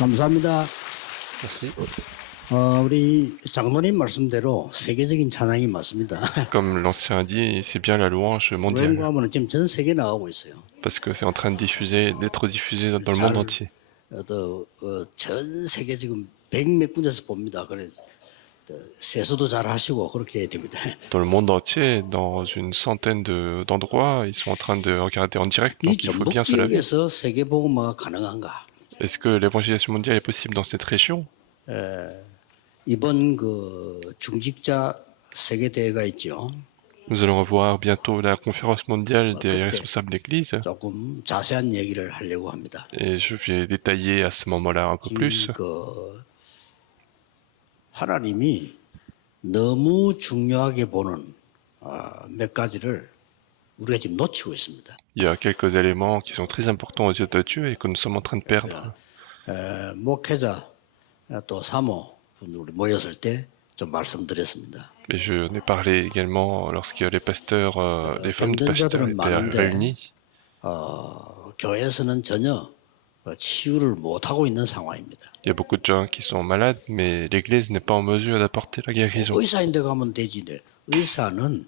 감사합니다. Merci. 우리 장로님 말씀대로 세계적인 찬양이 맞습니다. Comme l'ancien a dit, c'est bien la louange mondiale, 우행구하면 지금 전 세계 나가고 있어요. parce que c'est en train d'être diffusé dans le monde entier. 전 세계 지금 100몇 군데서 봅니다. 그래서 세수도 잘 하시고 그렇게 해야 됩니다. Dans le monde entier, dans une centaine d'endroits, ils sont en train de regarder en direct, 이 donc il faut 전북 bien se laver. 지역에서 세계 복음화가 가능한가? Est-ce que l'évangélisation mondiale est possible dans cette région? 이번 그 중직자 세계 대회가 있죠. Nous allons revoir bientôt la conférence mondiale des responsables d'église, 조금 자세한 얘기를 하려고 합니다. et je vais détailler à ce moment-là un peu plus. 그 하나님이 너무 중요하게 보는 몇 가지를 우리가 지금 놓치고 있습니다. Il y a quelques éléments qui sont très importants aux yeux de Dieu et que nous sommes en train de perdre. 목회자 또 사모 분들이 모였을 때 좀 말씀드렸습니다. Et je n'ai parlé également lorsque les pasteurs, les femmes de pasteurs étaient réunies. 교회에서는 전혀 치유를 못하고 있는 상황입니다. Il y a beaucoup de gens qui sont malades, mais l'Église n'est pas en mesure d'apporter la guérison. 의사인데 가면 되지. 의사는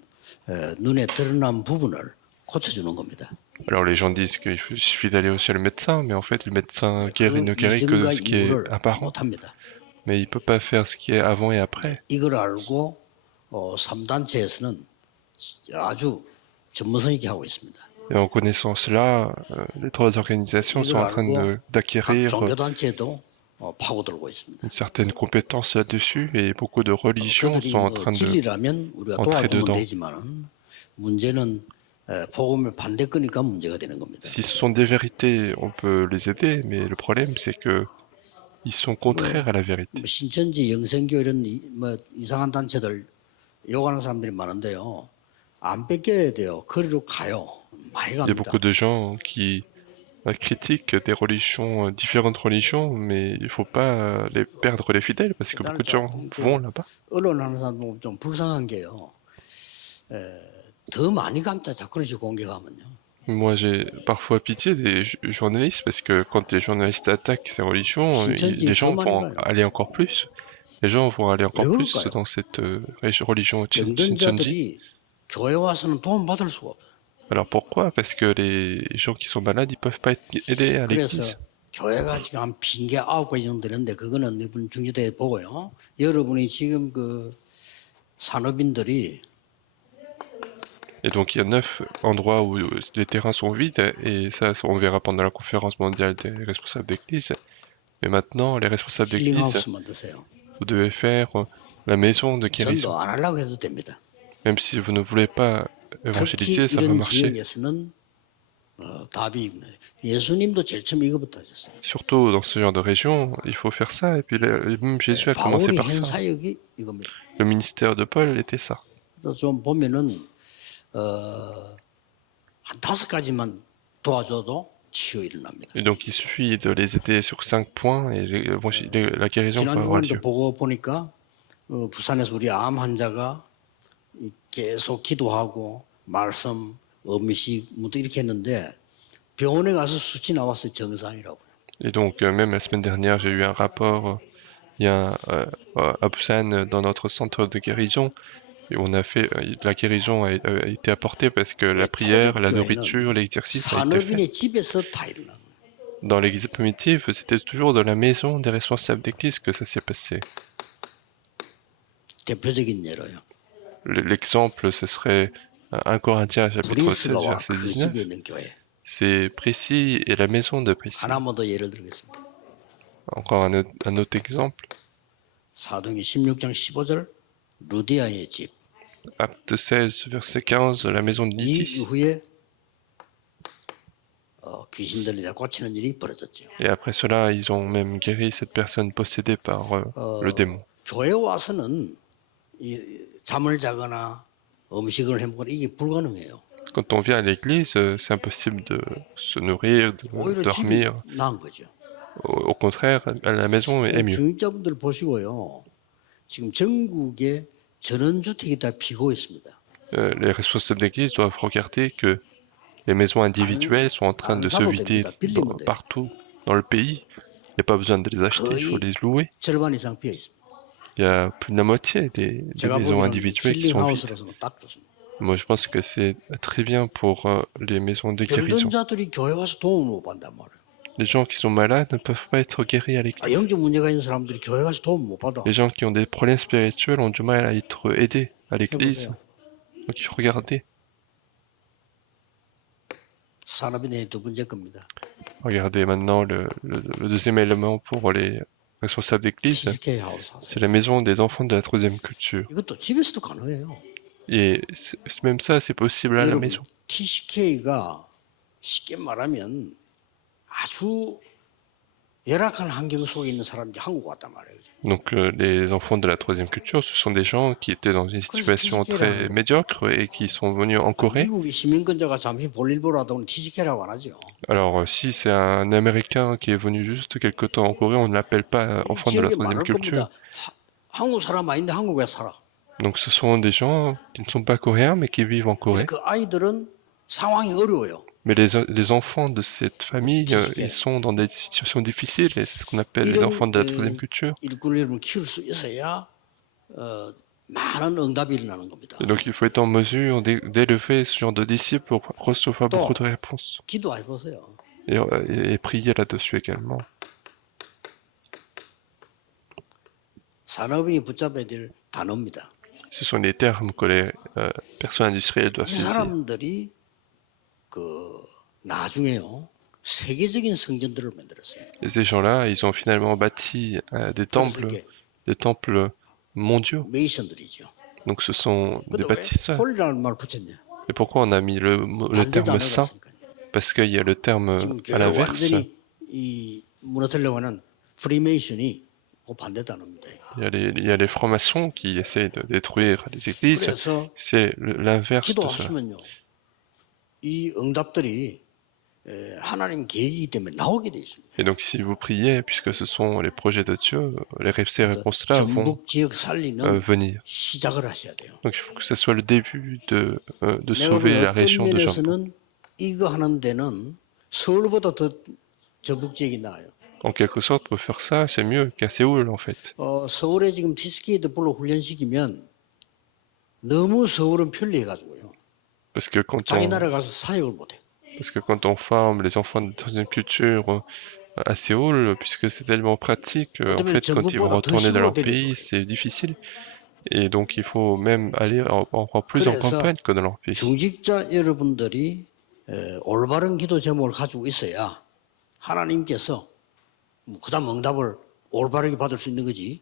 눈에 드러난 부분을 고쳐주는 겁니다. Alors les gens disent qu'il suffit d'aller chez le médecin, mais en fait le médecin ne guérit que ce qui est apparent. 못합니다. Mais il ne peut pas faire ce qui est avant et après. 이걸 알고 3단체에서는 아주 전문성 있게 하고 있습니다. Et en connaissant cela, les trois organisations sont en train d'acquérir 종교단체도 파고들고 있습니다. une certaine compétence là-dessus et beaucoup de religions sont en train de 진리라면 우리가 entrer 도와주면 dedans. 되지만은 문제는 복음의 반대거니까 문제가 되는 겁니다. Si ce sont des vérités, on peut les aider, mais le problème c'est que ils sont contraires à la vérité. 신천지 영생교 이런 이상한 단체들 욕하는 사람들이 많은데요. 안 뺏겨야 돼요. 거리로 가요. 많이 Il y a 갑니다. beaucoup de gens qui critiquent des religions, différentes religions, mais il faut pas les perdre les fidèles parce que beaucoup de gens vont là-bas. 언론하는 사람도 좀 불쌍한 게요. 더 많이 갑니다. 자꾸 그렇게 공격하면요. Moi, j'ai parfois pitié des journalistes parce que quand les journalistes attaquent ces religions, les gens vont aller encore plus. Les gens vont aller encore plus dans cette religion Shincheonji. 병든자들이 교회 와서는 도움 받을 수가 없어요. Alors pourquoi? Parce que les gens qui sont malades, ils peuvent pas être aidés à 그래서 l'église. 교회가 지금 한 빈개 9가지 정도 되는데 그거는 이번 중지대에 보고요. 여러분이 지금 그 산업인들이 Et donc il y a 9 endroits où les terrains sont vides, et ça on verra pendant la conférence mondiale des responsables d'église. Mais maintenant, les responsables d'église, 힐링하우스 만드세요. vous devez faire la maison de guérison. 전도 안 하려고 해도 됩니다. Même si vous ne voulez pas 특히 évangéliser, ça va 이런 marcher. 지역에서는 답이 예수님도 제일 처음 이거부터 하셨어요. Surtout dans ce genre de région, il faut faire ça. Et puis même Jésus a commencé 바울이 par 한 ça. 사역이 이겁니다. Le ministère de Paul était ça. 그래서 좀 보면은 한 5가지만 도와줘도 치유 일어납니다. Et donc il suffit de les aider sur 5 points et la guérison va avoir lieu. 지난주에도 보고 보니까 부산에서 우리 암 환자가 계속 기도하고 말씀, 음식 뭐 이렇게 했는데 병원에 가서 수치 나왔어요. 정상이라고요. Et donc même la semaine dernière, j'ai eu un rapport il y a à Busan dans notre centre de guérison. Et on a fait la guérison a été apportée parce que la prière, la nourriture, l'exercice a été fait. 산업인의 집에서 다 일어나는 거예요. Dans l'église primitive, c'était toujours dans la maison des responsables d'église que ça s'est passé. 대표적인 예로요. L'exemple, ce serait 1 Corinthiens chapitre 16, 브리스가와 verset 그 집에 19. 있는 교회. C'est Précy et la maison de Précy. 하나만 더 예를 들겠습니다. Encore un autre exemple. 사도행전 16장 15절 루디아의 집. Acte 16, verset 15, la maison de 이 Lydie. 이후에 귀신 들리다 고치는 일이 벌어졌죠. Et après cela, ils ont même guéri cette personne possédée par le démon. 교회 와서는 이 잠을 자거나 음식을 해 먹거나 이게 불가능해요. Quand on vient à l'église, c'est impossible de se nourrir, de 오히려 집이 dormir. 나은 거죠. Au contraire, à la maison est mieux. 중직자분들 보시고요. 지금 전국에 전원주택이 다 비고 있습니다. Les responsables d'église doivent regarder que les maisons individuelles sont en train de se vider partout dans le pays. n'y a pas besoin de les acheter, il faut 거의 les louer. 절반 이상 비어 있습니다. Il y a plus de la moitié des 제가 maisons 보기로는 individuelles qui sont vides. 힐링하우스로서는 딱 좋습니다. Moi, je pense que c'est très bien pour les maisons de 병든 guérison. 자들이 교회 와서 도움을 못 받단 말이에요. Les gens qui sont malades ne peuvent pas être guéris à l'église. 영적 문제가 있는 사람들이 교회 가서 도움을 못 받아. Les gens qui ont des problèmes spirituels ont du mal à être aidés à l'église. 해보세요. Donc il faut regarder. 산업인의 두 번째 겁니다. Regardez maintenant le deuxième élément pour les responsables d'église. TCK 하우스 하세요. C'est la maison des enfants de la troisième culture. 이것도 집에서도 가능해요. Et même ça, c'est possible à la 여러분, maison. TCK가 쉽게 말하면 아주 열악한 환경 속에 있는 사람들이 한국 왔단 말이에요. Donc les enfants de la troisième culture, ce sont des gens qui étaient dans une situation très médiocre et qui sont venus en Corée. 미국의 시민권자가 잠시 볼일보러 하다고는 TCK라고 안 하죠. Alors si c'est un Américain qui est venu juste quelque temps en Corée, on ne l'appelle pas enfant de la 지역에 troisième 많을 culture. 겁니다. 한국 사람 아닌데 한국에 살아. Donc ce sont des gens qui ne sont pas coréens mais qui vivent en Corée. 그 아이들은 상황이 어려워요. Mais les enfants de cette famille, ils sont dans des situations difficiles et c'est ce qu'on appelle les enfants de la troisième culture. 일꾼을 키울 수 있어야 많은 응답이 일어나는 겁니다. Et donc il faut être en mesure d'élever ce genre de disciples pour recevoir beaucoup de réponses. 기도해 보세요. Et prier là-dessus également. 산업인이 붙잡아야 될 단어입니다. Ce sont les termes que les personnes industrielles doivent 이 saisir. 사람들이 그 나중에요 세계적인 성전들을 만들었어요. Et ces gens-là, ils ont finalement bâti des temples mondiaux. 메이션들이죠. Donc ce sont des 근데 왜 bâtisseurs. 홀이라는 말 붙였냐? Et pourquoi on a mis le 반대 terme 단어가 saint? 있으니까요. Parce qu'il y a le terme 지금 à 교회 l'inverse. 완전히 이 무너뜨리려고 하는 프리메이션이 그 반대 단어입니다. Il y a les francs-maçons qui essayent de détruire les églises. 그래서 C'est l'inverse de cela. 기도하시면요 이 응답들이 하나님 계획이기 때문에 나오게 돼 있습니다. Et donc si vous priez, puisque ce sont les projets de Dieu, ces réponses-là vont 전북 지역 살리는 venir. 시작을 하셔야 돼요. Donc il faut que ce soit le début de 내가 sauver 보기엔 la 어떤 région de Jeonbuk. 면에서는 이거 하는 데는 서울보다 더 전북 지역이 나아요. En quelque sorte, pour faire ça, c'est mieux qu'à Séoul en fait. 서울에 지금 TSK도 불러 훈련시키면 너무 서울은 편리해가지고요. Parce que quand 자기 on, 나라 가서 사역을 못해. parce que quand on forme les enfants de troisième culture à Séoul, puisque c'est tellement pratique, en fait, quand ils vont retourner dans leur pays, c'est difficile. Et donc il faut même aller encore plus en campagne que dans leur pays. 중직자 여러분들이 올바른 기도 제목을 가지고 있어야 하나님께서 그다음 응답을 올바르게 받을 수 있는 거지.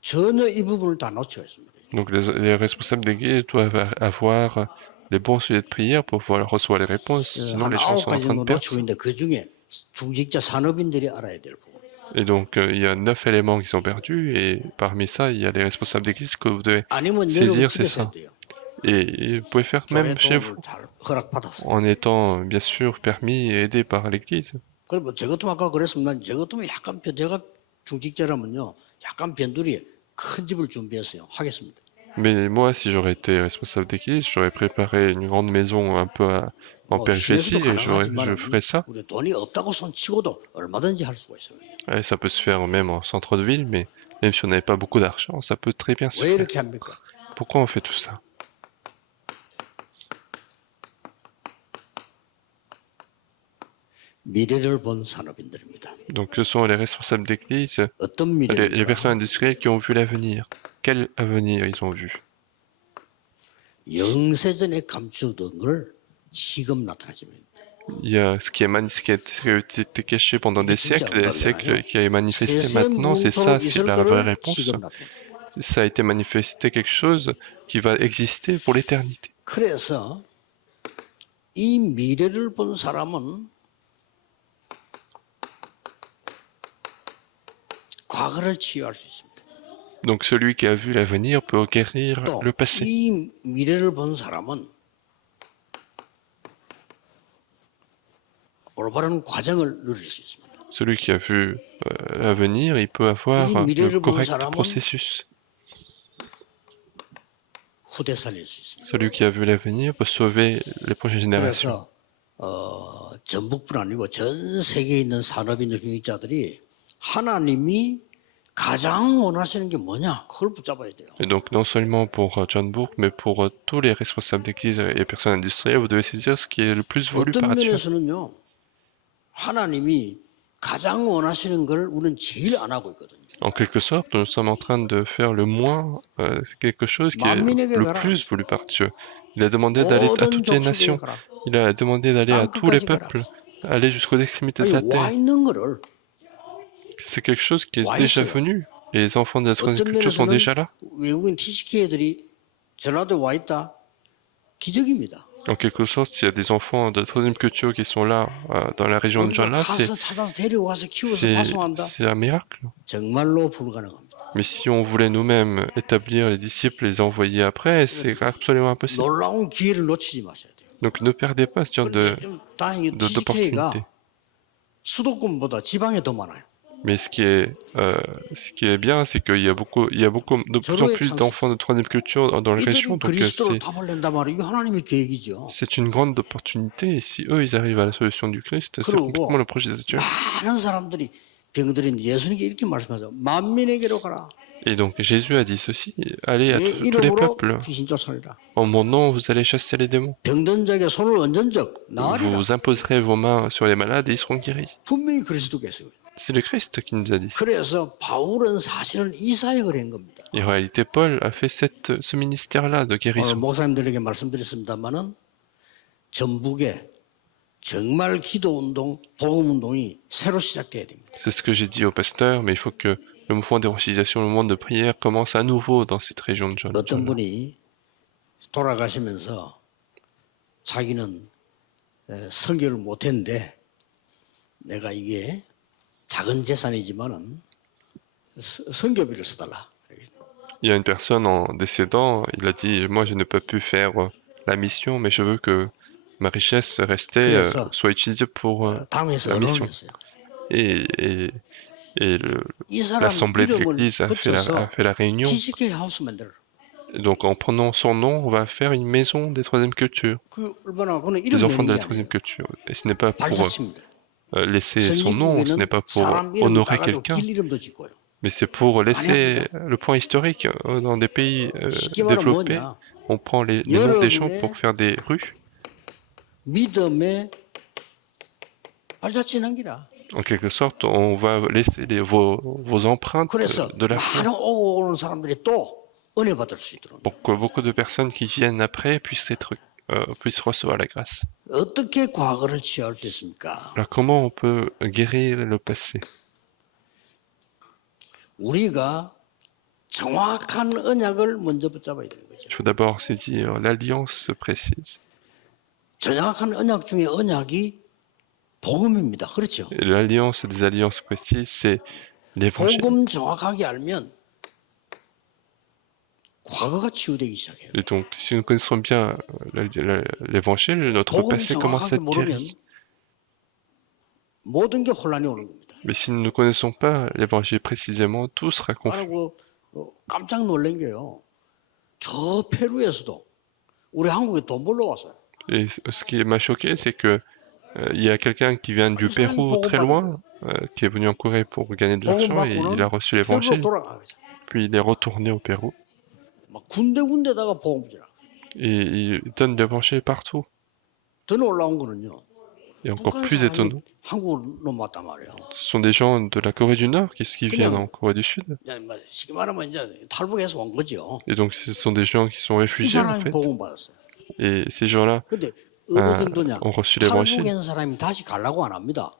전혀 이 부분을 다 놓쳐 있습니다. Donc les responsables d'église doivent avoir les bons sujets de prière pour pouvoir recevoir les réponses. Sinon les gens 한 sont en 9가지 train de 정도 perdre. 놓치고 있는데 그 중에 중직자 산업인들이 알아야 될 부분. Et donc il y a 9 éléments qui sont perdus et parmi ça il y a les responsables d'église que vous devez 아니면 여러분 saisir, c'est 집에서 해야 ça. 돼요. Et vous pouvez faire même chez vous, 잘 허락받았어요. en étant bien sûr permis et aidé par l'église. 그리고 저 같으면 아까 그랬으면 저 같으면 약간 제가 중직자라면요 약간 변두리에 큰 집을 준비했어요. 하겠습니다. Mais moi, si j'aurais été responsable d'église, j'aurais préparé une grande maison un peu en périphérie et je ferais ça. 우리 돈이 없다고 손치고도 얼마든지 할 수가 있어요. Et ça peut se faire même en centre de ville, mais même si on n'avait pas beaucoup d'argent, ça peut très bien se 왜 faire. 이렇게 합니까? Pourquoi on fait tout ça? 미래를 본 산업인들입니다. Donc ce sont les responsables d'église, 어떤 les 미래입니까? personnes industrielles qui ont vu l'avenir. Quel avenir ils ont vu? 영세전에 감추던 걸 지금 나타나집니다. Il y a ce qui a été caché pendant des siècles, qui est manifesté maintenant, c'est ça, c'est la vraie réponse. 지금 나타납니다. Ça a été manifesté quelque chose qui va exister pour l'éternité. 그래서 이 미래를 본 사람은 과거를 치유할 수 있습니다. Donc celui qui a vu l'avenir peut guérir 또 le passé. 이 미래를 본 사람은 올바른 과정을 누릴 수 있습니다. Celui qui a vu l'avenir, il peut avoir le correct processus. 후대 살릴 수 있습니다. Celui qui a vu l'avenir peut sauver les prochaines générations. 그래서 전북뿐 아니고 전 세계에 있는 산업인들 경영자들이 하나님이 가장 원하시는 게 뭐냐? 그걸 붙잡아야 돼요. Et donc, non seulement pour John Bourke, mais pour tous les responsables d'église et personnes industrielles, vous devez saisir ce qui est le plus voulu par 어떤 Dieu. 면에서는요, 하나님이 가장 원하시는 걸 우리는 제일 안 하고 있거든요. En quelque sorte, nous sommes en train de faire le moins, quelque chose qui est 만민에게 le 가라. plus voulu par Dieu. Il a demandé d'aller à 모든 toutes les 족속에게 nations. 가라. Il a demandé d'aller à tous les 땅끝까지 가라. peuples, aller jusqu'aux extrémités de 아니, la 와 terre. 있는 거를 C'est quelque chose qui est 와 déjà 있어요. venu. Et les enfants de la troisième 어떤 culture sont 면에서는 déjà là. 외국인 TCK 애들이 전라도에 와 있다. 기적입니다. En quelque sorte, il y a des enfants de la troisième culture qui sont là, dans la région de 우리가 Jonla, 가서 찾아서 데려와서 키워서 파송한다. c'est un miracle. 정말로 불가능합니다. Mais si on voulait nous-mêmes établir les disciples et les envoyer après, c'est absolument impossible. 놀라운 기회를 놓치지 마셔야 돼요. Donc ne perdez pas ce genre 그런데 좀 다행히 d'opportunité. TCK가 수도권보다 지방에 더 많아요. Mais ce qui est bien, c'est qu'il y a de plus en plus d'enfants de troisième culture dans les régions. 이들이 Donc 그리스도를 답을낸단 말이에요. 이게 하나님의 계획이죠. c'est une grande opportunité. Et si eux, ils arrivent à la solution du Christ, c'est 그리고 complètement le projet de Dieu. 많은 사람들이 병들인 예수님께 이렇게 말씀하죠. 만민에게로 가라. Et donc Jésus a dit ceci, allez à 내 tous les 이름으로 peuples. 귀신 쫓아내라. En mon nom, vous allez chasser les démons. 병든 자에게 손을 얹은 적 나으리라. Vous imposerez vos mains sur les malades et ils seront guéris. 분명히 그리스도께서요. C'est le Christ qui nous a dit ça. 그래서 바울은 사실은 이 사역을 한 겁니다. Et en réalité, Paul a fait ce ministère-là de 오늘 guérison. 목사님들에게 말씀드렸습니다만은 전북에 정말 기도 운동, 복음 운동이 새로 시작돼야 됩니다. C'est ce que j'ai dit au pasteur, mais il faut que le mouvement d'évangélisation, le mouvement de prière commence à nouveau dans cette région de Jonla. 어떤 분이 돌아가시면서 자기는 설교를 못했는데 내가 이게 작은 재산이지만은 선교비를 써달라. Il y a une personne en décédant, il a dit, moi je n'ai pas pu faire la mission, mais je veux que ma richesse restée soit utilisée pour 당에서 la mission. 언론했어요. Et 이 사람 l'assemblée de 이름을 l'église a 붙여서 fait la réunion. TCK 하우스 만들어. Donc en prenant son nom, on va faire une maison des troisième culture, 그 얼마나 그는 des 이름 enfants de 내는 la 게 troisième 아니에요. culture. Et ce n'est pas pour 발자취입니다. laisser son nom, ce n'est 선진국에는 pas pour 사람 이름 honorer 따가지고 quelqu'un, 길 이름도 짓고요. mais c'est pour laisser le point historique. Dans des pays 쉽게 말하면 développés, 뭐냐? on prend les noms des champs pour faire des rues. 믿음의 발자취 남기라. En quelque sorte, on va laisser vos empreintes 그래서 de la foi 많은 오고 오는 사람들이 또 은혜 받을 수 있도록. pour que beaucoup de personnes qui viennent après puissent recevoir la grâce. 어떻게 과거를 치유할 수 있습니까? Alors comment on peut guérir le passé? 우리가 정확한 언약을 먼저 붙잡아야 되는 거죠. Il faut d'abord saisir l'alliance précise. 정확한 언약 중에 언약이 복음입니다. 그렇죠? Et l'alliance des alliances précises, c'est l'évangile. 복음 정확하게 알면 과거가 치유되기 시작해요. Et donc, si nous connaissons bien l'évangile, notre 복음 passé commence à 정확하게 être 모르면 guéri. 모든 게 혼란이 오는 겁니다. Mais si nous ne connaissons pas l'évangile précisément, tout sera confus. 바로 깜짝 놀란 게요. 저 페루에서도 우리 한국에 돈 벌러 왔어요. Et ce qui m'a choqué, c'est que il y a quelqu'un qui vient du Pérou très loin, qui est venu en Corée pour gagner de l'argent et il a reçu 페루로 l'évangile. 돌아가죠. Puis il est retourné au Pérou 막 군데군데다가 복음 주라. et il donne l'évangile partout. 더 놀라운 거는요. Et encore 북한 plus 사람이 étonnant, 한국을 넘어왔단 말이에요. ce sont des gens de la Corée du Nord qui viennent en Corée du Sud. 그냥 뭐 쉽게 말하면 이제 탈북해서 온 거죠. Et donc ce sont des gens qui sont 이 réfugiés en 사람이 fait. 복음 받았어요. Et ces gens-là 근데 어느 정도냐? ont reçu l'évangile. 탈북한 사람이 다시 가려고 안 합니다.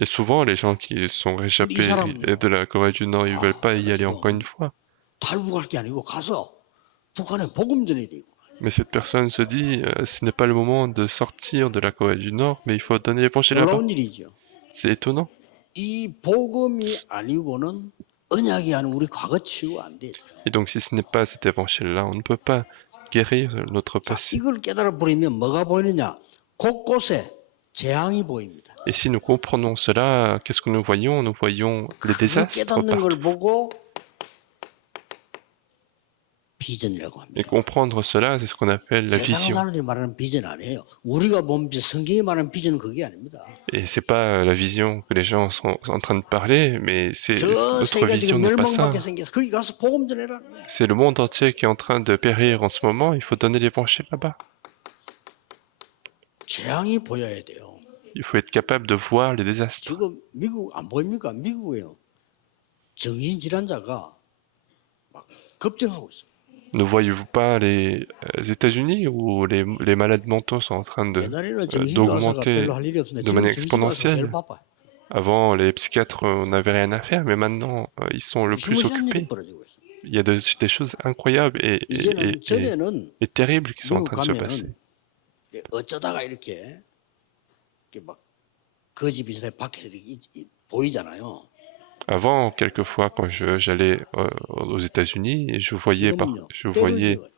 Et souvent, les gens qui sont réchappés de la Corée du Nord, ils veulent pas y aller encore une fois. 탈북할 게 아니고 가서 북한에 복음 전해야 되고. Mais cette personne se dit, ce n'est pas le moment de sortir de la Corée du Nord, mais il faut donner l'évangile là-bas. 놀라운 일이죠. C'est étonnant. 이 복음이 아니고는 언약이 아닌 우리 과거 치유가 안 돼요. Et donc, si ce n'est pas cet évangile-là, on ne peut pas guérir notre passé. 이걸 깨달아 버리면 뭐가 보이느냐? 곳곳에 재앙이 보입니다. Et si nous comprenons cela, qu'est-ce que nous voyons? Nous voyons les 그 désastres 깨닫는 걸 partout. 보고 비전이라고 Et 합니다. comprendre cela, c'est ce qu'on appelle la 세상 vision. 사람들이 말하는 비전 아니에요. 우리가 본 비전, 성경이 말하는 비전은 그게 아닙니다. Et c'est pas la vision que les gens sont en train de parler, mais 저 notre 세계가 vision 지금 n'est pas ça. 멸망받게 생겨서 거기 가서 복음 전해라. C'est le monde entier qui est en train de périr en ce moment, il faut donner l'évangile là-bas. 재앙이 보여야 돼요. Il faut être capable de voir les désastres. 지금 미국 안 보입니까? 미국에요. 정신질환자가 막 급증하고 있어요. Ne voyez-vous pas les États-Unis où les malades mentaux sont en train 옛날에는 정신과사가 d'augmenter 별로 할 일이 없었는데 de 지금 manière 정신과사가 제일 exponentielle? 바빠요. Avant, les psychiatres n'avaient rien à faire, mais maintenant, ils sont le plus 무시무시한 일이 occupés. 벌어지고 있어요. Il y a des choses incroyables 이제는 전에는 et terribles qui sont en 미국 train de se passer. 가면은 어쩌다가 이렇게 막 거지 비슷하게 밖에서 이렇게 보이잖아요. Avant, quelquefois, quand j'allais aux États-Unis, et je voyais 지금은요. je 때를 voyais 지어가지고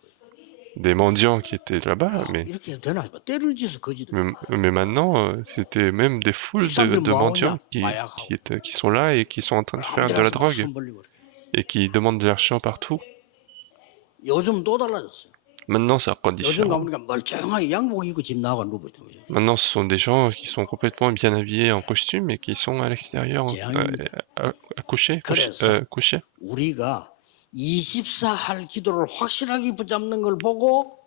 des mendiants qui étaient là-bas, 이렇게 해도 되나 싶어. 때를 지어서 거지들. mais maintenant, c'était même des foules 사람들이 de 뭐 mendiants 하냐? 마약하고 qui sont là et qui sont en train de faire de la 아무데나 drogue 손 벌리고 이렇게. et qui demandent de l'argent partout. 요즘 또 달라졌어요. Maintenant, c'est encore 요즘 différent. 가보니까 멀쩡하게 양복 입고 집 나가 누워 있는 거예요. Maintenant, ce sont des gens qui sont complètement bien habillés en costume et qui sont à l'extérieur, couchés. Couchés. 우리가 24 할 기도를 확실하게 붙잡는 걸 보고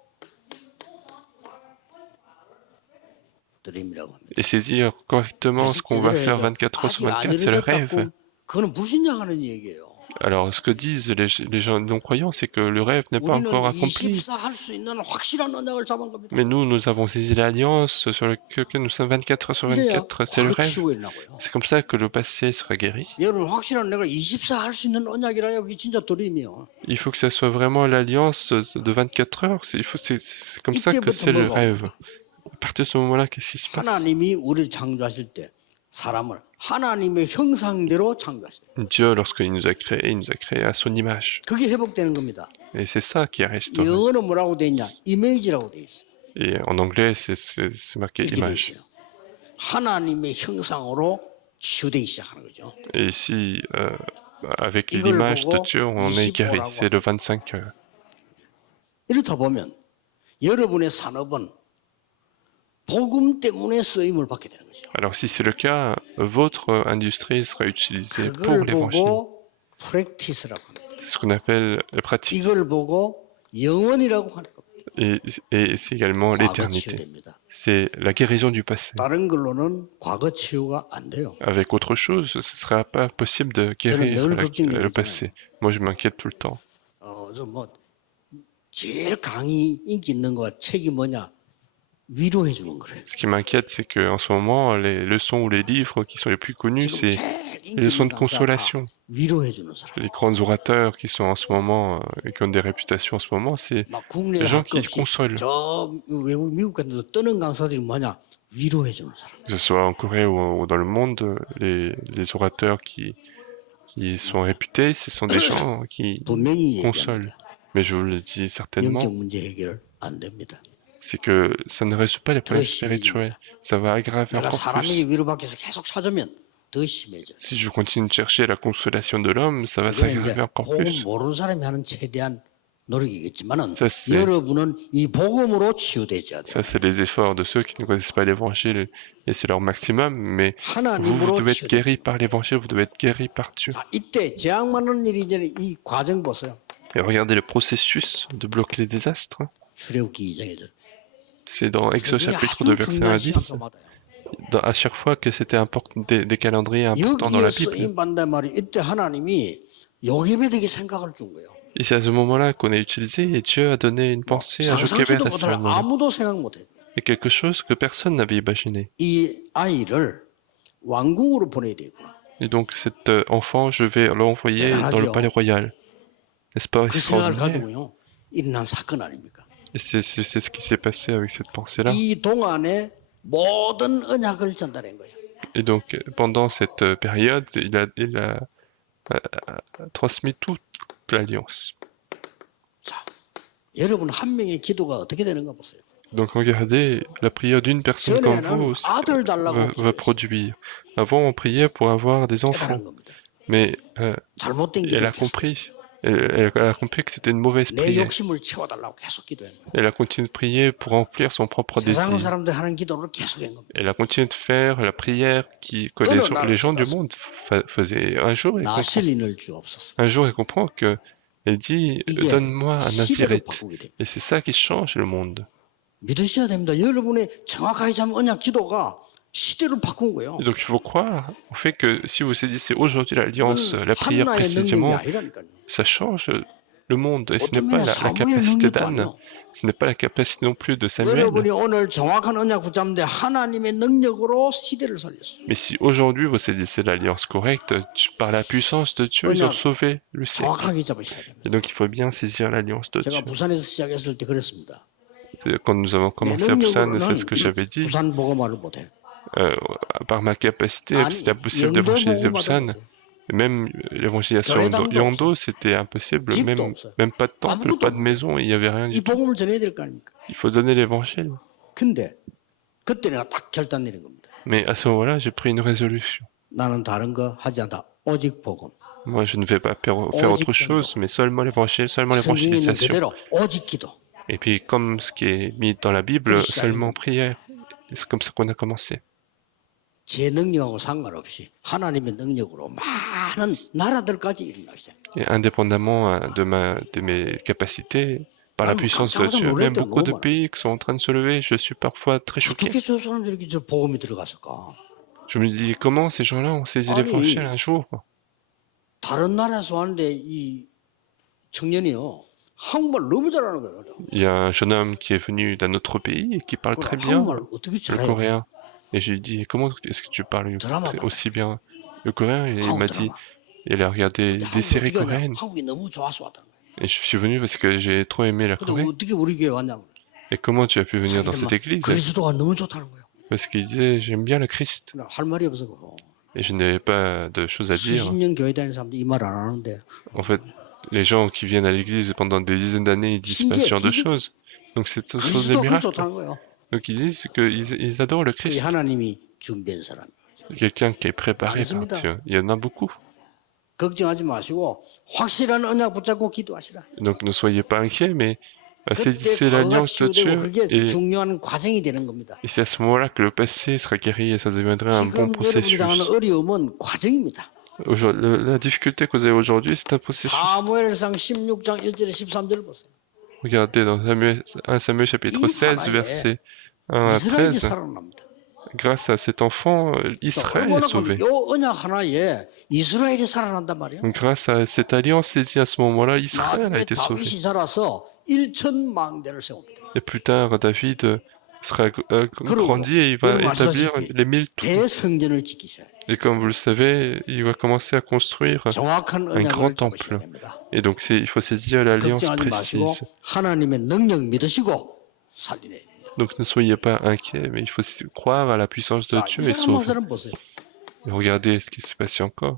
드림이라고 합니다. Et saisir correctement ce qu'on va faire 24 heures sur 24, c'est le rêve. 그거는 불신자하는 얘기예요. Alors, ce que disent les gens non-croyants, c'est que le rêve n'est pas 우리는 encore accompli. 24 할 수 있는 확실한 언약을 잡은 겁니다. Mais nous avons saisi l'alliance sur laquelle nous sommes 24 heures sur 24, c'est le rêve. 치유하려고요. C'est comme ça que le passé sera guéri. 여러분 확실한 내가 24 할 수 있는 언약이라요. 그게 진짜 드림이에요. Il faut que ça soit vraiment l'alliance de 24 heures. C'est comme ça que c'est le rêve. À partir de ce moment-là, qu'est-ce qui se passe? 하나님이 우리를 창조하실 때 사람을 하나님의 형상대로 창조하시대요. Dieu, lorsqu'il nous a créé à son image. 그게 회복되는 겁니다. Et c'est ça qui est restauré. 영어는 뭐라고 돼 있냐? 이미지라고 돼 있어요. Et en anglais, c'est marqué 이렇게 돼 image. 있어요. 하나님의 형상으로 치유되기 시작하는 거죠. Et ici, avec 이걸 l'image de 보고 Dieu, on est guéri. 25라고 C'est le 25 heures. 이렇다 보면 여러분의 산업은 복음 때문에 쓰임을 받게 되는 거죠. Alors si c'est le cas, votre industrie sera utilisée pour 그걸 l'évangile. 보고 프랙티스라고 합니다. C'est ce qu'on appelle la pratique. 이걸 보고 영원이라고 하는 겁니다. Et c'est également 과거 l'éternité. 치유됩니다. C'est la guérison du passé. 다른 걸로는 과거 치유가 안 돼요. Avec autre chose, ce ne sera pas possible de guérir le passé. Moi, je m'inquiète tout le temps. 뭐 제일 강의 인기 있는 거 책이 뭐냐? 위로해 주는 거래요. Ce qui m'inquiète, c'est qu'en ce moment, les leçons ou les livres qui sont les plus connus, 지금 c'est 제일 les 인기 leçons 있는 de 강사 consolation. 위로해 주는 사람. Les grands orateurs qui sont en ce moment, et qui ont des réputations en ce moment, c'est 막 국내 les gens 학교 qui 없이 consolent. 저 외국 미국 같은 데서 뜨는 강사들이 뭐냐? 위로해 주는 사람. Que ce soit en Corée ou dans le monde, les orateurs qui sont réputés, ce sont des gens qui 분명히 consolent. 얘기합니다. Mais je vous le dis certainement, 영적 문제 해결 안 됩니다. c'est que ça ne résout pas les problèmes spirituels. Ça va aggraver 내가 encore 사람에게 plus. 위로받기 위해서 계속 찾으면 더 심해져. Si je continue de chercher la consolation de l'homme, ça va 그게 이제 s'aggraver encore 복음 plus. 모르는 사람이 하는 최대한 노력이겠지만은 Ça, c'est- 여러분은 이 복음으로 치유되셔야 돼요. Ça, c'est les efforts de ceux qui ne connaissent pas l'évangile et c'est leur maximum. Mais vous 하나님으로 devez être 치유돼. guéri par l'évangile, vous devez être guéri par Dieu. 자, 이때 재앙 맞는 일이 전에 이 과정 보세요. Et regardez le processus de bloquer les désastres. 출애굽기 2장 1절. C'est dans Exode chapitre 2, verset 1 à 10. À chaque fois que c'était des calendriers importants dans la 여기에 Bible. 쓰임 받는 말이 이때 하나님이 요게벳에게 생각을 준 거예요. Et c'est à ce moment-là qu'on est utilisé et Dieu a donné une pensée à Jochebed 상상치도 à ce 못할 moment-là. 아무도 생각 못해. Et quelque chose que personne n'avait imaginé. 이 아이를 왕궁으로 보내야 되구나. Et donc cet enfant, je vais l'envoyer dans le palais royal. N'est-ce pas 그 생각을 extraordinaire? 가지고요 일어난 사건 아닙니까? Et c'est ce qui s'est passé avec cette pensée-là. 이 동안에 모든 언약을 전달한 거예요. Et donc pendant cette période, il a transmis toute l'alliance. 자, 여러분 한 명의 기도가 어떻게 되는가 보세요. Donc regardez, la prière d'une personne comme vous 전에는 아들 달라고 va produire. Avant, on priait pour avoir des enfants. 깨달은 겁니다. Mais 잘못된 elle a 기도였어요. compris Elle a compris que c'était une mauvaise 내 prière. 욕심을 채워달라고 계속 기도한 거예요. Elle a continué de prier pour remplir son propre 세상 désir. 사람들 하는 기도를 계속한 겁니다. Elle a continué de faire la prière que 어느 날 les gens du 깨닫습니다. monde faisaient. 나실인을 주옵소서. Un jour, elle comprend que elle dit, 이게 donne-moi un 시대를 Nazireth. 바꾸게 됩니다. Et c'est ça qui change le monde. 믿으셔야 됩니다. 여러분의 정확하게 잡은 언약 기도가 시대를 바꾼 거예요. Et donc il faut croire au fait que si vous saisissez aujourd'hui l'alliance, la prière 한나의 능력이 précisément, 아니라니까요. ça change le monde. Et ce n'est 어떤 pas 면에 la 사무엘의 capacité 능력도 d'Anne, 아니요. ce n'est pas la capacité non plus de Samuel. 여러분이 오늘 정확한 언약 붙잡는데 하나님의 능력으로 시대를 살렸어요. Mais si aujourd'hui vous saisissez l'alliance correcte, par la puissance de Dieu, ils ont sauvé le siècle. 정확하게 잡으셔야 됩니다. Et donc il faut bien saisir l'alliance de 제가 Dieu. 부산에서 시작했을 때 그랬습니다. Quand nous avons 내 commencé à Busan, c'est ce que 능력으로는 j'avais dit. 부산 복음화를 못해. Par ma capacité, 아니, c'était impossible 영도 d'évangéliser 복음화도 Busan. 못해. Et même l'évangélisation 교회당도 Yando, c'était impossible. 집도 Même, 없어요. même pas de temple, 아무것도 pas de 없대. maison, il n'y avait rien 이 du tout. 복음을 전해야 될 거 아닙니까? Il faut donner l'évangile. 근데 그때 내가 딱 결단 내린 겁니다. Mais à ce moment-là, j'ai pris une résolution. 나는 다른 거 하지 않다. 오직 복음. Moi, je ne vais pas faire autre chose, mais seulement l'évangile, seulement 성경에 있는 l'évangélisation. 그대로 오직 기도. Et puis, comme ce qui est mis dans la Bible, seulement prière. Et c'est comme ça qu'on a commencé. 제 능력하고 상관없이 하나님의 능력으로 많은 나라들까지 일어나기 시작해요. Et indépendamment de mes capacités, par la puissance de Dieu, même beaucoup de pays qui sont en train de se lever, je suis parfois très choqué. 어떻게 저 사람들이 저 복음이 들어갔을까? Je me dis, comment ces gens-là ont saisi Allez. l'évangile un jour? 다른 나라에서 왔는데 이 청년이요 한국말 너무 잘하는 거예요. Il y a un jeune homme qui est venu d'un autre pays et qui parle très bien 한국말 어떻게 le 잘해요? coréen. Et je lui ai dit, comment est-ce que tu parles aussi bien le coréen? Et il m'a dit, il a regardé des séries coréennes. 한국이 너무 좋아서 왔다는 거예요. Et je suis venu parce que j'ai trop aimé la 근데 Corée. 어떻게 우리 교회 왔냐면 Et comment tu as pu venir dans 자기들 cette 막 église? 그리스도가 너무 좋다는 거예요. Parce qu'il disait, j'aime bien le Christ. 할 말이 없어서 Et je n'avais pas de choses à dire. 수십 년 교회 다니는 사람들 이 말 안 하는데 En fait, les gens qui viennent à l'église pendant des dizaines d'années, ils disent pas ce genre de choses. Donc c'est une chose de 그리스도가 miracle. 좋다는 거예요. Donc ils disent qu'ils adorent le 이 Christ. 하나님이 준비한 사람. Quelqu'un qui est préparé par Dieu. Il y en a beaucoup. 걱정하지 마시고 확실한 언약 붙잡고 기도하시라. Donc ne soyez pas inquiets, mais 그때 saisissez 과거가 l'alliance de 치유되고 Dieu. 그게 중요한 과정이 되는 겁니다. Et c'est à ce moment-là que le passé sera guéri et ça deviendra un bon 지금 여러분이 당하는 processus. 어려움은 과정입니다. La difficulté que vous avez aujourd'hui, c'est un processus. 사무엘상 16장 1절에 13절 보세요. Regardez dans 1 Samuel chapitre 16, versets 1 à 이스라엘이 13. 살아납니다. Grâce à cet enfant, Israël est sauvé. 이 언약 하나에 이스라엘이 살아난단 말이에요. Donc, grâce à cette alliance saisie à ce moment-là, Israël a 나중에 été sauvé. 다윗이 자라서 1천망대를 세웁니다. Et plus tard, David sera grandi et il va établir les 1000 tours. 대성전을 지키셔야 돼요. Et comme vous le savez, il va commencer à construire 정확한 un grand 언약을 잡으셔야 temple. 됩니다. Et donc, il faut saisir l'alliance 걱정하지 마시고 précise. 하나님의 능력 믿으시고 살리네. Donc, ne soyez pas inquiets, mais il faut croire à la puissance de 자, Dieu 이 et 사람 한 sauver. 사람 보세요. Et regardez ce qui s'est passé encore.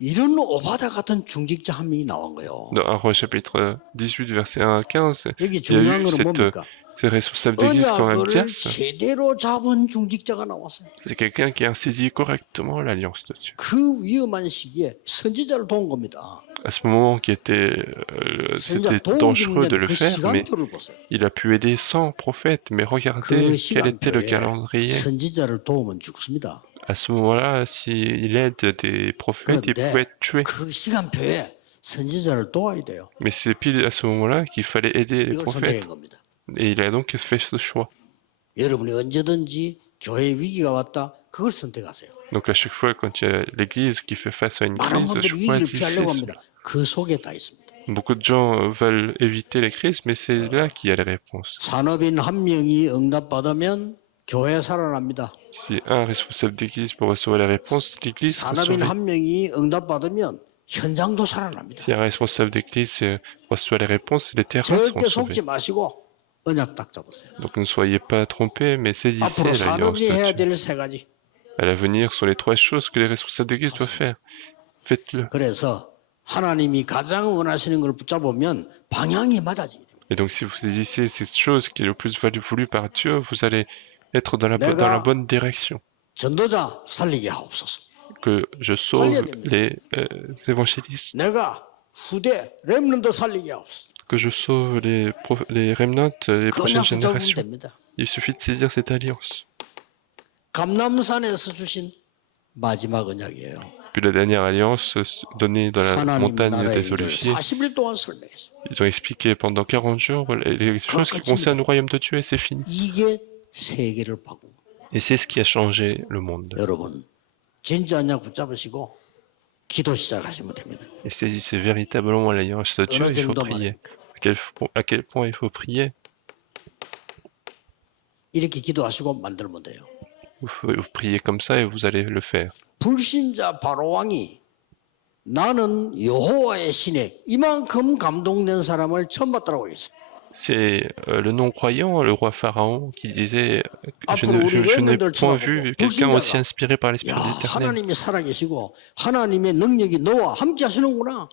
이런 오바다 같은 중직자 한 명이 나온 거예요. Dans 1 Roi chapitre 18, verset 1 à 15, 여기 il y a 중요한 eu 거는 뭡니까? ces responsables d'église comme 언약을 Abdias. 제대로 잡은 중직자가 나왔어요. C'est quelqu'un qui a saisi correctement l'alliance de Dieu. 그 위험한 시기에 선지자를 도운 겁니다. À ce moment qui était, c'était dangereux de le 그 faire, mais 시간표를 보세요. il a pu aider 100 prophètes. Mais regardez 그 quel était le 시간표에 calendrier. 선지자를 도우면 죽습니다. À ce moment-là, s'il aide des prophètes, il pouvait être tué. 그 시간표에 선지자를 도와야 돼요. Mais c'est pile à ce moment-là qu'il fallait aider les 이걸 prophètes. 선택한 겁니다. Et il a donc fait ce choix. 여러분이 언제든지 교회 위기가 왔다, 그걸 선택하세요. Donc à chaque fois, quand il y a l'Église qui fait face à une 많은 crise, 분들이 위기를 choisissez. 피하려고 합니다. 그 속에 다 있습니다. Beaucoup de gens veulent éviter les crises, mais c'est là qu'il y a les réponses. 산업인 한 명이 응답받으면 교회 살아납니다. Si un responsable d'église peut recevoir les réponses, l'église sera 산업인 sauvée. 한 명이 응답받으면 현장도 살아납니다. Si un responsable d'église reçoit les réponses, les terrains seront 절대 sauvés. 속지 마시고 언약 딱 잡으세요. Donc ne soyez pas trompés, mais saisissez 앞으로 l'alliance 산업이 해야 de Dieu. 될 세 가지. À l'avenir, sont les trois choses que les responsables d'église doivent faire. Faites-le. 그래서 하나님이 가장 원하시는 걸 붙잡으면 방향이 맞아지게 됩니다. Et donc si vous saisissez cette chose qui est le plus voulu par Dieu, vous allez être dans la bonne direction. 전도자 살리게 하옵소서. Que je sauve les évangélistes. 내가 후대 렘넌트 살리게 하옵소서. que je sauve les remnants, les 그냥 prochaines 붙잡으면 générations. 됩니다. Il suffit de saisir cette alliance. 감람산에서 주신 마지막 언약이에요. Puis la dernière alliance donnée dans la 하나님 montagne 나라의 des 일을 Oliviers, 40일 동안 설명했어요. ils ont expliqué pendant 40 jours les choses qui concernent le royaume de Dieu et c'est fini. 이게 세계를 바꾸고 Et c'est ce qui a changé le monde. 여러분 진짜 언약 붙잡으시고 기도 시작하시면 됩니다. Et saisissez véritablement l'alliance de Dieu, 어느 il faut 정도만 prier. À quel point il faut prier? 이렇게 기도하시고 만들면 돼요. Vous priez comme ça et vous allez le faire. 불신자 바로 왕이 나는 여호와의 신에 이만큼 감동된 사람을 처음 봤다고 했어요. C'est le non-croyant, le roi Pharaon, qui disait je 앞으로 우리 n'ai 렘넌트를 point vu 쳐다보고 quelqu'un aussi 불신자가 inspiré par l'Esprit 야, de l'Éternel. 하나님이 살아계시고 하나님의 능력이 너와 함께 하시는구나.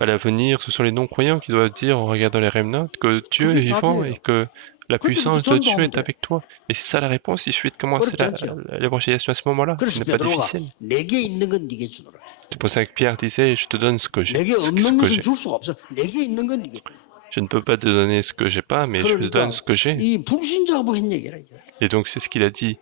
À l'avenir, ce sont les non-croyants qui doivent dire en regardant les remnants que Dieu est vivant et que la puissance de Dieu est avec toi. Et c'est ça la réponse, il suffit de commencer l'évangélisation à ce moment-là. Ce 그래서 n'est pas 베드로가 difficile. 내게 있는 건 네게 주노라. C'est pour ça que Pierre disait je te donne ce que j'ai. 내게 Ce 없는 que 것은 j'ai. 줄 수가 없어. 내게 있는 건 네게 줘. Je ne peux pas te donner ce que j'ai pas, mais je te 그러니까 donne ce que j'ai. 이 불신자하고 한 얘기라 이게. Et donc c'est ce qu'il a dit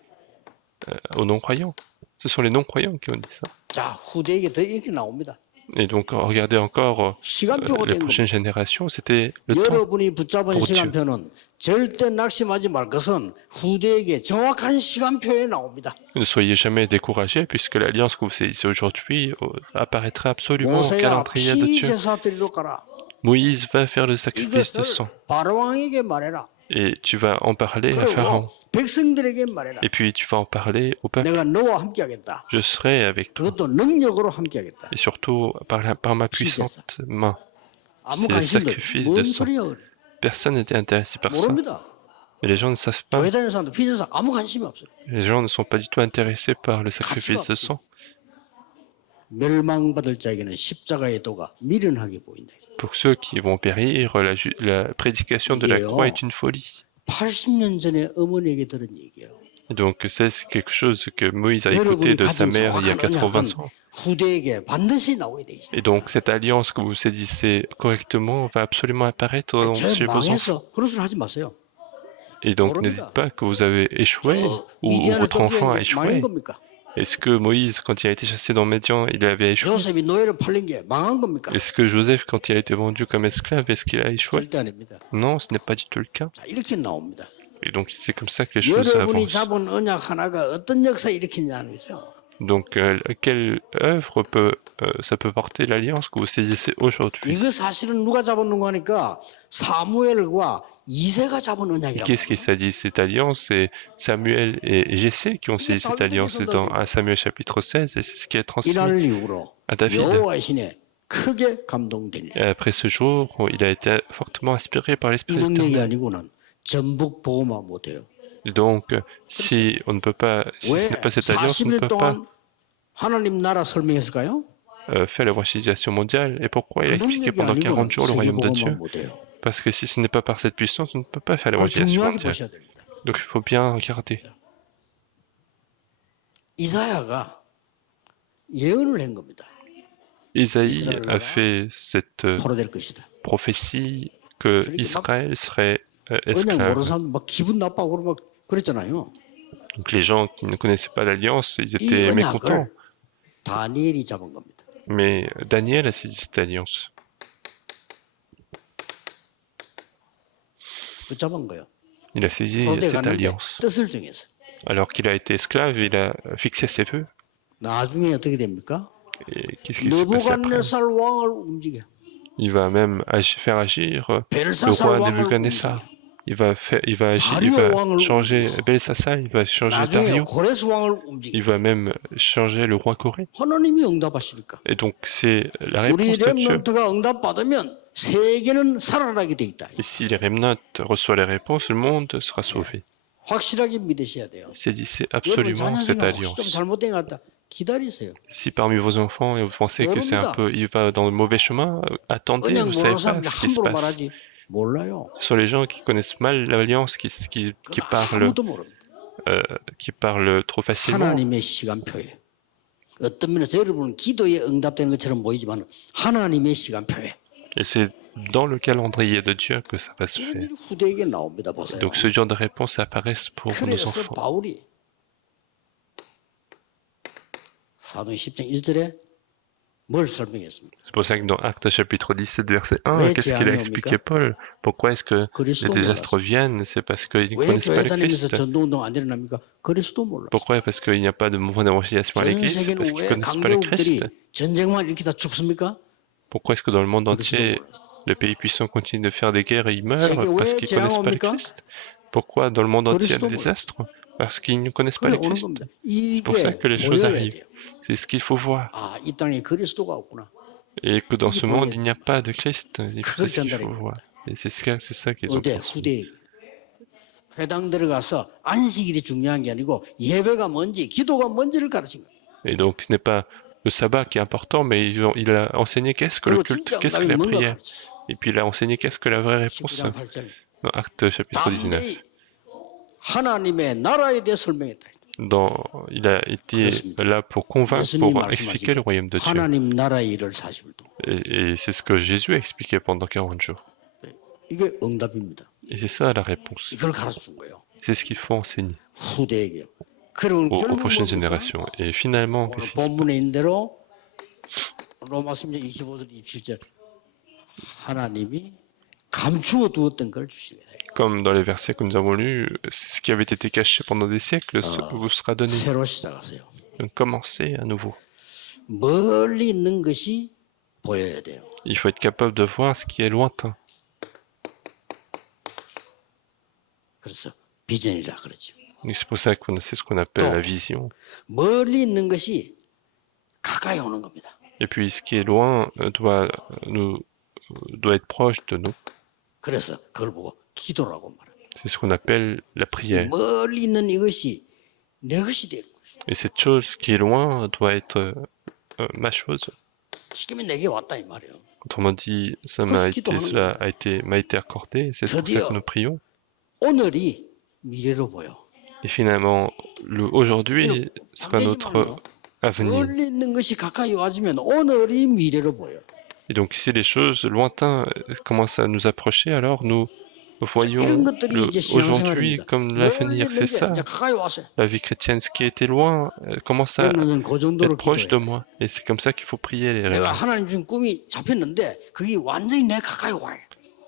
aux non-croyants. Ce sont les non-croyants qui ont dit ça. 자, 후대에게 더 이렇게 나옵니다. Et donc regardez encore 시간표가 les 된 prochaines 겁니다. générations, c'était le temps. 여러분이 붙잡은 pour Dieu. 시간표는 절대 낙심하지 말 것은 후대에게 정확한 시간표에 나옵니다. Ne soyez jamais découragés, puisque l'alliance que vous saisissez aujourd'hui apparaîtra absolument au 모세야 calendrier de 피 Dieu. 제사 드리러 가라. Moïse va faire le sacrifice de 이것을 sang. 바로왕에게 말해라. Et tu vas en parler à Pharaon. 그리고 백성들에게 말해라. Et puis tu vas en parler au peuple. 내가 너와 함께하겠다. Je serai avec toi. 그것도 능력으로 함께하겠다. Et surtout par ma puissante main. 아무 C'est le 관심도 sacrifice 뭔 de sang. 소리야 그래. Personne n'était intéressé par ça. 모릅니다. Mais les gens ne savent pas. 교회 다니는 사람들 피 제사 아무 관심이 없어요. Les gens ne sont pas du tout intéressés par le sacrifice de sang. 멸망받을 자에게는 십자가의 도가 미련하게 보인다. Pour ceux qui vont périr, la prédication de la croix est une folie. 80년 전에 어머니에게 들은 얘기예요. Et donc c'est quelque chose que Moïse a écouté 여러분이 de sa 가진 mère il y a 정확한 80 언약은 ans. 후대에게 반드시 나오게 돼 있어요. Et donc cette alliance que vous saisissez correctement va absolument apparaître 저 chez vos enfants. 망했어. 그런 소리 하지 마세요. Et donc ne dites pas que vous avez échoué ou 미디안을 votre enfant a 쫓겨낸 게 échoué. 망한 겁니까? Est-ce que Moïse, quand il a été chassé dans Médian, il avait échoué? 요셉이 노예를 팔린 게 망한 겁니까? Est-ce que Joseph, quand il a été vendu comme esclave, est-ce qu'il a échoué? 절대 아닙니다. Non, ce n'est pas du tout le cas. 자, 이렇게 나옵니다. Et donc c'est comme ça que les choses 여러분이 avancent. 잡은 언약 하나가 어떤 역사 일으키냐는 거죠. Donc quelle œuvre ça peut porter l'alliance que vous saisissez aujourd'hui? 이거 사실은 누가 잡았는가 하니까 사무엘과 이새가 잡은 언약이라고. Qu'est-ce qui s'est dit cette alliance? C'est Samuel et Jessé qui ont saisi cette alliance. C'est dans 1 Samuel chapitre 16 et c'est ce qui est transmis 이날 이후로 à David. 여호와의 신에 크게 감동되니 Et après ce jour, il a été fortement inspiré par 이 l'Esprit 능력이 éternel. 아니고는 전북 보호만 못해요. Donc, si on ne peut pas, si 왜 ce n'est pas cette alliance, on ne 40일 peut pas 동안 하나님 나라 설명했을까요? faire l'évangélisation mondiale. Et pourquoi il a 그 expliqué 능력이 pendant 아니고는 40 jours le 세계 royaume de 보호만 Dieu? 못해요. Parce que si ce n'est pas par cette puissance, on ne peut pas faire 그걸 l'évangélisation 중요하게 mondiale. 보셔야 됩니다. Donc, il faut bien regarder. 이사야가 예언을 한 겁니다. Isaïe a fait cette 포로될 것이다. prophétie que Israël serait 그냥 esclave. 모르는 사람 막 기분 나빠하고 그러고 막 그랬잖아요. Donc les gens qui ne connaissaient pas l'alliance, ils 이 étaient mécontents. 언약을 다니엘이 잡은 겁니다. Mais Daniel a saisi cette alliance. 붙잡은 거예요. Il a saisi 포로돼 cette 가는데 alliance. 뜻을 정해서. Alors qu'il a été esclave, il a fixé ses vœux. 나중에 어떻게 됩니까? Et qu'est-ce qui s'est passé après? 느부갓네살 왕을 움직여. Il va même faire agir le 벨사살 roi 왕을 Nebuchadnezzar. 움직여. Il va agir, il 다리오 va 왕을 changer 움직였어. Belshazzar, il va changer 나중에 Dario, 고레스 왕을 il 움직여. va même changer le roi Corée. 하나님이 응답하시니까. Et donc c'est la 우리 réponse de Dieu. 렘넌트가 응답받으면 세계는 살아나게 돼 있다. Et si les remnants reçoivent les réponses, le monde sera sauvé. 확실하게 믿으셔야 돼요. Saisissez 여러분 absolument cette 자녀생활 혹시 좀 alliance. 잘못된 것 같다. 기다리세요. Si parmi vos enfants, vous pensez que c'est un peu, il va dans le mauvais chemin, attendez, 그냥 vous savez 모르는 pas 사람들 ce qui se 함부로 passe. 말하지 몰라요. Ce sont les gens qui connaissent mal l'alliance, qui parlent, 아무도 모릅니다. qui parlent trop facilement. 하나님의 시간표에 어떤 면에서 여러분은 기도에 응답되는 것처럼 보이지만 하나님의 시간표에 Et c'est dans le calendrier de Dieu que ça va se 이런 faire. 일이 후대에게 나옵니다. Et 보세요. donc ce genre de réponses apparaissent pour nos 그래서 enfants. 바울이 사도행 10장 1절에 뭘 설명했습니까? C'est pour ça que dans Actes chapitre 17, verset 1, 왜 qu'est-ce qu'il a 재앙이 expliqué 옵니까? Paul? Pourquoi est-ce que les 그리스도 désastres 몰랐어. viennent? C'est parce qu'ils ne 왜 connaissent pas 교회 le 다니면서 Christ. 전도운동 안 일어납니까? 그리스도 몰랐어. Pourquoi? Parce qu'il n'y a pas de mouvement d'évangélisation à 전 l'église, c'est 세계는 parce qu'ils ne 왜 connaissent pas le 강대국들이 Christ. 전쟁만 일으키다 죽습니까? Pourquoi est-ce que dans le monde 그리스도 entier, 몰랐어. les pays puissants continuent de faire des guerres et ils meurent 세계 parce 왜 qu'ils ne 재앙 connaissent pas le 옵니까? Christ? Pourquoi dans le monde entier il y a 그리스도 des 몰랐어. désastres? Parce qu'ils ne connaissent pas 그래 le 오는 Christ. 겁니다. C'est pour ça 이게 que les choses 보여야 arrivent. 돼요. C'est ce qu'il faut voir. 아, 이 땅에 그리스도가 없구나. Et que dans 이게 ce monde, 보여야 il n'y a pas de Christ. C'est 그걸 ce qu'il 전달해. faut voir. Et c'est ça qu'ils ont 어디 transmis. 후대 회당 들어가서 안식일이 중요한 게 아니고 예배가 뭔지 기도가 뭔지를 가르친 거예요. Et donc, ce n'est pas le sabbat qui est important, mais il a enseigné qu'est-ce que le 그리고 culte, 진짜 qu'est-ce que 응답이 la 뭔가 prière. 가르쳤어요. Et puis il a enseigné qu'est-ce que la vraie réponse 19장 8절 dans Actes chapitre 19. 담대히 하나님의 나라에 대해 설명했다. Il a été là pour convaincre, 예수님이 pour expliquer le royaume de Dieu. 하나님 나라의 일을 40일 동안. Et c'est ce que Jésus a expliqué pendant 40 jours. 이게 응답입니다. Et c'est ça la réponse. 이걸 가르쳐준 거예요. C'est ce qu'il faut enseigner 후대에게요. 그러면 aux 결국 prochaines 뭡니까? générations. Et finalement, 오늘 qu'est-ce qui se passe? 본문에 있는 대로 로마서 25절 27절 하나님이 감추어 두었던 걸 주시게 돼요. Comme dans les versets que nous avons lus, ce qui avait été caché pendant des siècles vous sera donné. 새로 시작하세요. Donc commencez à nouveau. 멀리 있는 것이 보여야 돼요. Il faut être capable de voir ce qui est lointain. 그래서 비전이라 그러죠. Et c'est pour ça qu'on c'est ce qu'on appelle la vision. 멀리 있는 것이 가까이 오는 겁니다. Et puis ce qui est loin doit être proche de nous. 그래서 그걸 보고 기도라고 말합니다. C'est ce qu'on appelle la prière. 멀리 있는 이것이 내 것이 되는 것이죠. Et cette chose qui est loin doit être ma chose. 시키면 내게 왔다 이 말이에요. Autrement dit, m'a été accordé. C'est pour ça que nous prions. 오늘이 미래로 보여. Et finalement, aujourd'hui sera notre avenir. 멀리 있는 것이 가까이 와주면 오늘이 미래로 보여. Et donc si les choses lointaines commencent à nous approcher, alors nous voyons 이런 것들이 이제 aujourd'hui 신앙생활입니다. comme 멀리 l'avenir. 있는 C'est 게 ça. 이제 가까이 왔어요. La vie chrétienne, ce qui était loin, commence à 그러면은 그 정도로 être proche de 기도해. moi. Et c'est comme ça qu'il faut prier les 내가 rêves. 하나님 준 꿈이 잡혔는데 그게 완전히 내 가까이 와요.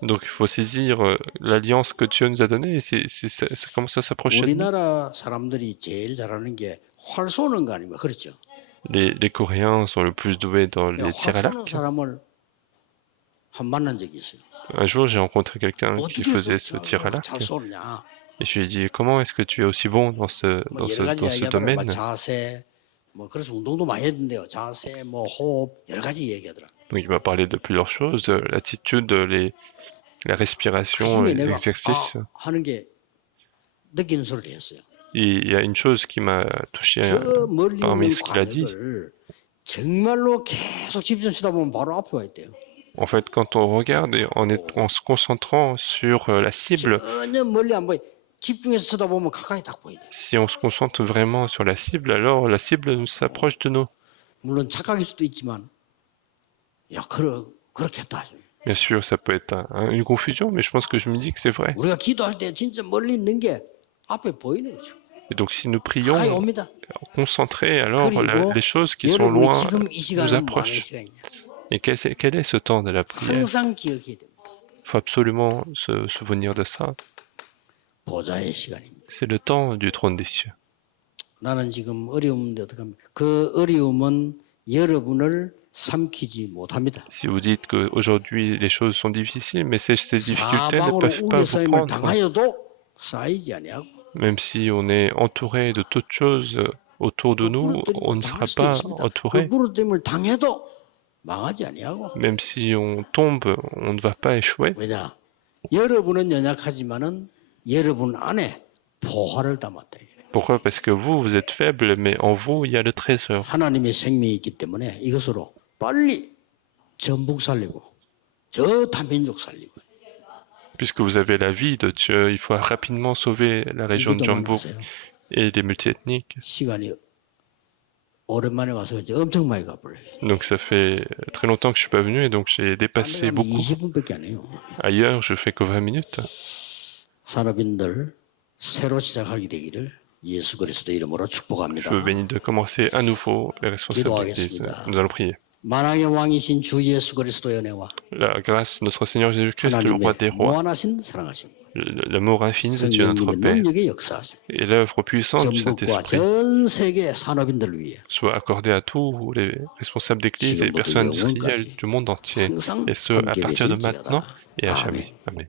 Donc il faut saisir l'alliance que Dieu nous a donnée. Et ça commence à s'approcher de nous. 우리나라 사람들이 제일 잘하는 게 활 쏘는 거 아닙니까? 그렇죠? Les Coréens sont le plus doués dans les tirs à 활 쏘는 l'arc. 사람을 한 만난 적이 있어요. Un jour, j'ai rencontré quelqu'un qui 어떻게 faisait ce tir à 잘 l'arc. 쏘느냐? Et je lui ai dit, comment est-ce que tu es aussi bon dans ce 여러 가지 dans ce 얘기하더라고요. domaine? 자세, 그래서 운동도 많이 했는데요. 자세, 호흡 여러 가지 얘기하더라. Donc il m'a parlé de plusieurs choses, l'attitude, la respiration, 그중에 내가 l'exercice. 하는 게 느끼는 소리를 했어요. Et il y a une chose qui m'a touché 저 멀리 parmi 있는 ce qu'il a dit. 광역을 정말로 계속 집중치다 보면 바로 앞에 와 있대요. En fait, quand on regarde et en se concentrant sur la cible, 전혀 멀리 안 보여. 집중해서 쳐다보면 가까이 딱 보이네. si on se concentre vraiment sur la cible, alors la cible s'approche de nous. 물론 착각일 수도 있지만, 야, 그렇겠다. Bien sûr, ça peut être une confusion, mais je pense que je me dis que c'est vrai. 우리가 기도할 때 진짜 멀리 있는 게 앞에 보이는 거죠. Et donc si nous prions 가까이 옵니다. concentrés, alors 그리고 les choses qui sont 여러분이 loin 지금 이 nous 시간은 뭐 하는 approchent. 시간이냐? Et quel est ce temps de la prière? 항상 기억해야 됩니다. Il faut absolument se souvenir de ça. 보좌의 시간입니다. C'est le temps du trône des cieux. 나는 지금 어려운데 어떻게 합니까? 그 어려움은 여러분을 삼키지 못합니다. Si vous dites qu'aujourd'hui les choses sont difficiles, mais ces difficultés ne 사방으로 peuvent pas vous 우겨싸임을 prendre. 당하여도 쌓이지 아니하고 Même si on est entouré de toutes choses autour de nous, on ne sera pas entouré. 그구름을 당해도 망하지 아니하고. Même si on tombe, on ne va pas échouer. 왜냐? 여러분은 연약하지만은 여러분 안에 보화를 담았다. Pourquoi? Parce que vous êtes faible, mais en vous, il y a le trésor. 하나님의 생명이 있기 때문에 이것으로 빨리 전북 살리고 저 다민족 살리고 Puisque vous avez la vie de Dieu, il faut rapidement sauver la région de 이것도 Jambour 만나세요. et les multiethniques. 시간이 오랜만에 와서 이제 엄청 많이 가버려요. Donc ça fait très longtemps que je suis pas venu et donc j'ai 딴데 dépassé 가면 beaucoup. 20분밖에 안 해요. Ailleurs, je fais que 20 minutes. 산업인들 새로 시작하게 되기를 예수 그리스도 이름으로 Je 축복합니다. veux bénir de commencer à nouveau les responsables d'église. Nous allons prier. 만왕의 왕이신 주 예수 그리스도의 은혜와 La grâce de notre Seigneur Jésus-Christ, le roi des 하나님의 rois, 무한하신 사랑하심, l'amour infini de Dieu notre 성령님의 Père 능력의 역사하심, et l'œuvre puissante du 전국과 Saint-Esprit 전 세계 산업인들 위해 soit accordée à tous les responsables d'église et les personnes industrielles du monde entier, 항상 et ce à 함께 partir de 계실지어다. maintenant et à 아멘. jamais. Amen.